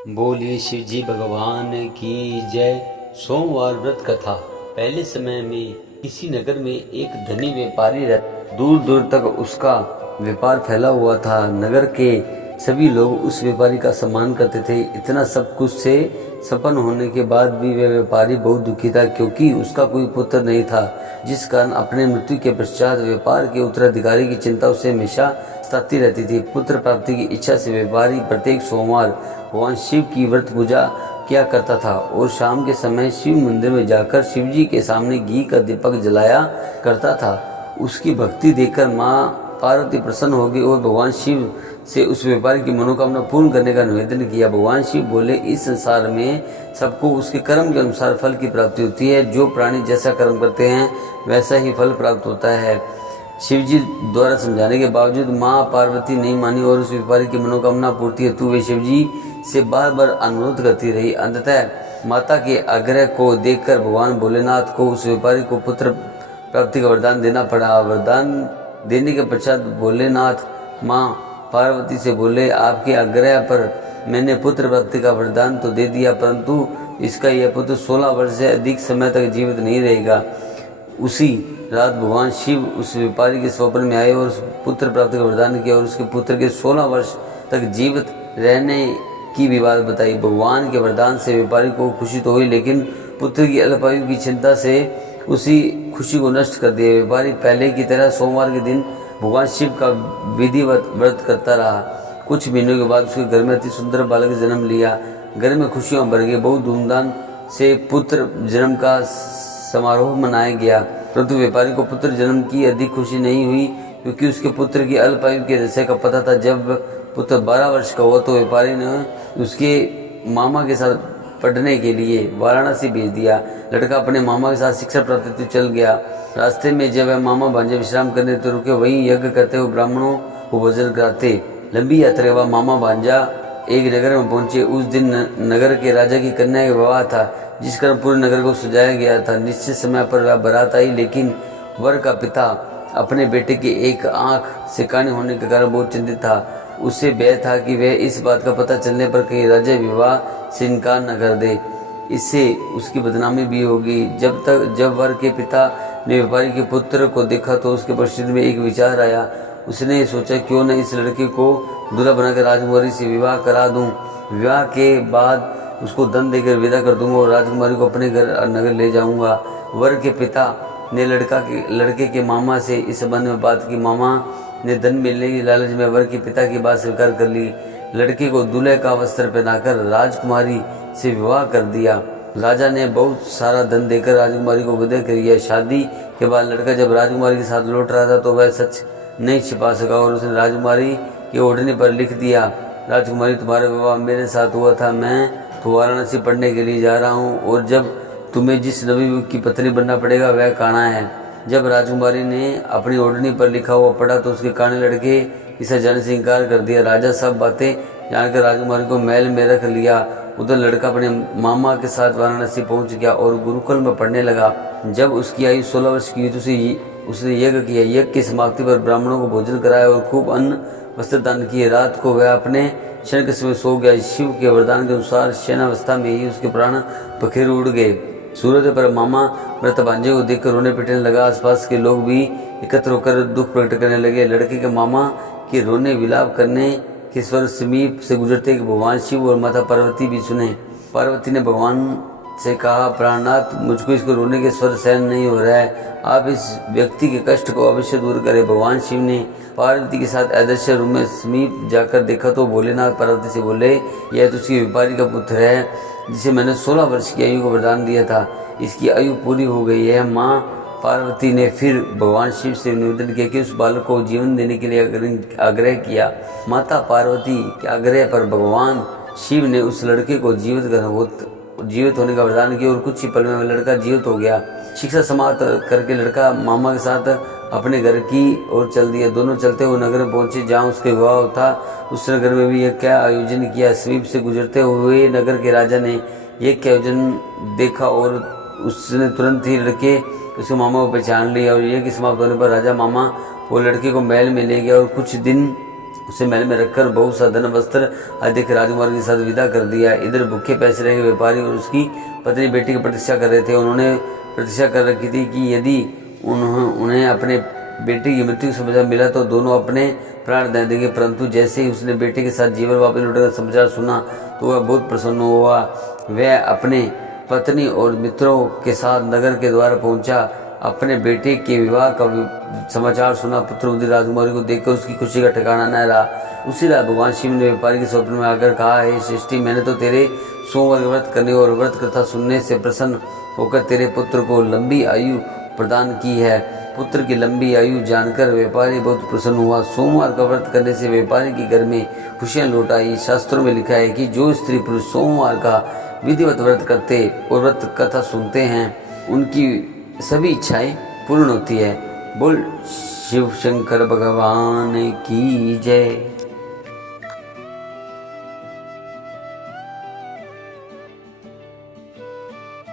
बोलिए शिव जी भगवान की जय। सोमवार व्रत कथा। पहले समय में किसी नगर में एक धनी व्यापारी रहता। दूर दूर तक उसका व्यापार फैला हुआ था। नगर के सभी लोग उस व्यापारी का सम्मान करते थे। इतना सब कुछ से संपन्न होने के बाद भी वह व्यापारी बहुत दुखी था, क्योंकि उसका कोई पुत्र नहीं था, जिस कारण अपने मृत्यु के पश्चात व्यापार के उत्तराधिकारी की चिंता उसे हमेशा सताती रहती थी। पुत्र प्राप्ति की इच्छा से व्यापारी प्रत्येक सोमवार भगवान शिव की व्रत पूजा किया करता था और शाम के समय शिव मंदिर में जाकर शिव जी के सामने घी का दीपक जलाया करता था। उसकी भक्ति देखकर माँ पार्वती प्रसन्न हो गई और भगवान शिव से उस व्यापारी की मनोकामना पूर्ण करने का निवेदन किया। भगवान शिव बोले, इस संसार में सबको उसके कर्म के अनुसार फल की प्राप्ति होती है। जो प्राणी जैसा कर्म करते हैं वैसा ही फल प्राप्त होता है। शिवजी द्वारा समझाने के बावजूद माँ पार्वती नहीं मानी और उस व्यापारी की मनोकामना पूर्ति हेतु वे शिवजी से बार बार अनुरोध करती रही। अंततः माता के आग्रह को देखकर भगवान भोलेनाथ को उस व्यापारी को पुत्र प्राप्ति का वरदान देना पड़ा। वरदान देने के पश्चात भोलेनाथ माँ पार्वती से बोले, आपके आग्रह पर मैंने पुत्र प्राप्ति का वरदान तो दे दिया, परंतु इसका यह पुत्र 16 वर्ष से अधिक समय तक जीवित नहीं रहेगा। उसी रात भगवान शिव उस व्यापारी के स्वप्न में आए और उस पुत्र प्राप्ति का वरदान किया और उसके पुत्र के 16 वर्ष तक जीवित रहने की भी बात बताई। भगवान के वरदान से व्यापारी को खुशी तो हुई, लेकिन पुत्र की अल्पायु की चिंता से उसी खुशी को नष्ट कर दिया। व्यापारी पहले की तरह सोमवार के दिन भगवान शिव का विधिवत व्रत करता रहा। कुछ महीनों के बाद उसके घर में अति सुंदर बालक जन्म लिया। घर में खुशियां भर गई। बहुत धूमधाम से पुत्र जन्म का समारोह मनाया गया, परंतु व्यापारी को पुत्र जन्म की अधिक खुशी नहीं हुई, क्योंकि उसके पुत्र की अल्पायु के दशा का पता था। जब पुत्र 12 वर्ष का हुआ तो व्यापारी ने उसके मामा के साथ पढ़ने के लिए वाराणसी भेज दिया। लड़का अपने मामा के साथ शिक्षा प्राप्त हेतु चल गया। रास्ते में जब वह मामा भांजे विश्राम करने तो रुके, वहीं यज्ञ करते हुए ब्राह्मणों को भोजन कराते। लंबी यात्रा के बाद मामा भांजा एक नगर में पहुंचे। उस दिन नगर के राजा की कन्या का विवाह था, जिस कारण पूरे नगर को सजाया गया था। निश्चित समय पर वह बारात आई, लेकिन वर का पिता अपने बेटे की एक आंख से कानी होने के कारण बहुत चिंतित था। उसे भय था कि वह इस बात का पता चलने पर कहीं राजा विवाह से इनकार न कर दे, इससे उसकी बदनामी भी होगी। जब वर के पिता ने व्यापारी के पुत्र को देखा तो उसके मस्तिष्क में एक विचार आया। उसने सोचा, क्यों न इस लड़के को दूल्हा बनाकर राजकुमारी से विवाह करा दूं। विवाह के बाद उसको धन देकर विदा कर दूंगा और राजकुमारी को अपने घर नगर ले जाऊंगा। वर के पिता ने लड़के के मामा से इस संबंध में बात की। मामा ने धन मिलने की लालच में वर के पिता की बात स्वीकार कर ली। लड़के को दूल्हे का वस्त्र पहनाकर राजकुमारी से विवाह कर दिया। राजा ने बहुत सारा धन देकर राजकुमारी को विदा कर दिया। शादी के बाद लड़का जब राजकुमारी के साथ लौट रहा था तो वह सच नहीं छिपा सका और उसने राजकुमारी के ओढ़ने पर लिख दिया, राजकुमारी तुम्हारा विवाह मेरे साथ हुआ था। मैं तो वाराणसी पढ़ने के लिए जा रहा हूँ और जब तुम्हें जिस नबी की पत्नी बनना पड़ेगा वह काना है। जब राजकुमारी ने अपनी ओढ़नी पर लिखा हुआ पढ़ा तो उसके काने लड़के इसे जाने से इनकार कर दिया। राजा सब बातें जानकर राजकुमारी को महल में रख लिया। उधर लड़का अपने मामा के साथ वाराणसी पहुंच गया और गुरुकुल में पढ़ने लगा। जब उसकी आयु 16 वर्ष की हुई तो उसने यज्ञ किया। यज्ञ की समाप्ति पर ब्राह्मणों को भोजन कराया और खूब अन्न वस्त्र दान किए। रात को वह अपने शयन के समय सो गया। शिव के वरदान के अनुसार शयनावस्था में ही उसके प्राण पखेर उड़ गए। सूर्योदय पर मामा मृत भांजे को देखकर रोने पिटने लगा। आसपास के लोग भी एकत्र होकर दुख प्रकट करने लगे। लड़के के मामा के रोने विलाप करने के स्वर समीप से गुजरते कि भगवान शिव और माता पार्वती भी सुने। पार्वती ने भगवान से कहा, प्राणनाथ, मुझको इसको रोने के स्वर सहन नहीं हो रहा है, आप इस व्यक्ति के कष्ट को अवश्य दूर करें। भगवान शिव ने पार्वती के साथ अदृश्य रूम में समीप जाकर देखा तो भोलेनाथ पार्वती से बोले, यह तो उसकी व्यापारी का पुत्र है, जिसे मैंने 16 वर्ष की आयु को वरदान दिया था। इसकी आयु पूरी हो गई है। माँ पार्वती ने फिर भगवान शिव से निवेदन किया कि उस बालक को जीवन देने के लिए आग्रह किया। माता पार्वती के आग्रह पर भगवान शिव ने उस लड़के को जीवित होने का वरदान किया और कुछ ही पल में लड़का जीवित हो गया। शिक्षा समाप्त करके लड़का मामा के साथ अपने घर की ओर चल दिया। दोनों चलते हुए नगर में पहुंचे जहाँ उसके विवाह था। उस नगर में भी यज्ञ का आयोजन किया। समीप से गुजरते हुए नगर के राजा ने यज्ञ के आयोजन देखा और उसने तुरंत ही लड़के उसके मामा को पहचान लिया और यज्ञ समाप्त होने पर राजा मामा वो लड़के को महल में ले गया और कुछ दिन उसे महल में रखकर बहुत सा धन वस्त्र अधिक राजकुमार के साथ विदा कर दिया। इधर भूखे पैसे रहे व्यापारी और उसकी पत्नी बेटी की प्रतीक्षा कर रहे थे। उन्होंने प्रतीक्षा कर रखी थी कि यदि उन्हें अपने बेटी की मृत्यु का समाचार मिला तो दोनों अपने प्राण दे देंगे, परंतु जैसे ही उसने बेटे के साथ जीवन वापस लौटने का समाचार सुना तो वह बहुत प्रसन्न हुआ। वह अपने पत्नी और मित्रों के साथ नगर के द्वार पहुंचा। अपने बेटे के विवाह का समाचार सुना पुत्र उदित राजकुमारी को देखकर उसकी खुशी का ठिकाना न रहा। उसी रात भगवान शिव ने व्यापारी के स्वप्न में आकर कहा, हे सृष्टि, मैंने तो तेरे सोमवार व्रत करने और व्रत कथा सुनने से प्रसन्न होकर तेरे पुत्र को लंबी आयु प्रदान की है। पुत्र की लंबी आयु जानकर व्यापारी बहुत प्रसन्न हुआ। सोमवार का व्रत करने से व्यापारी के घर में खुशियां लौट आई। शास्त्रों में लिखा है कि जो स्त्री पुरुष सोमवार का विधिवत व्रत करते और व्रत कथा सुनते हैं उनकी सभी इच्छाएं पूर्ण होती है। बोल शिव शंकर भगवान की जय।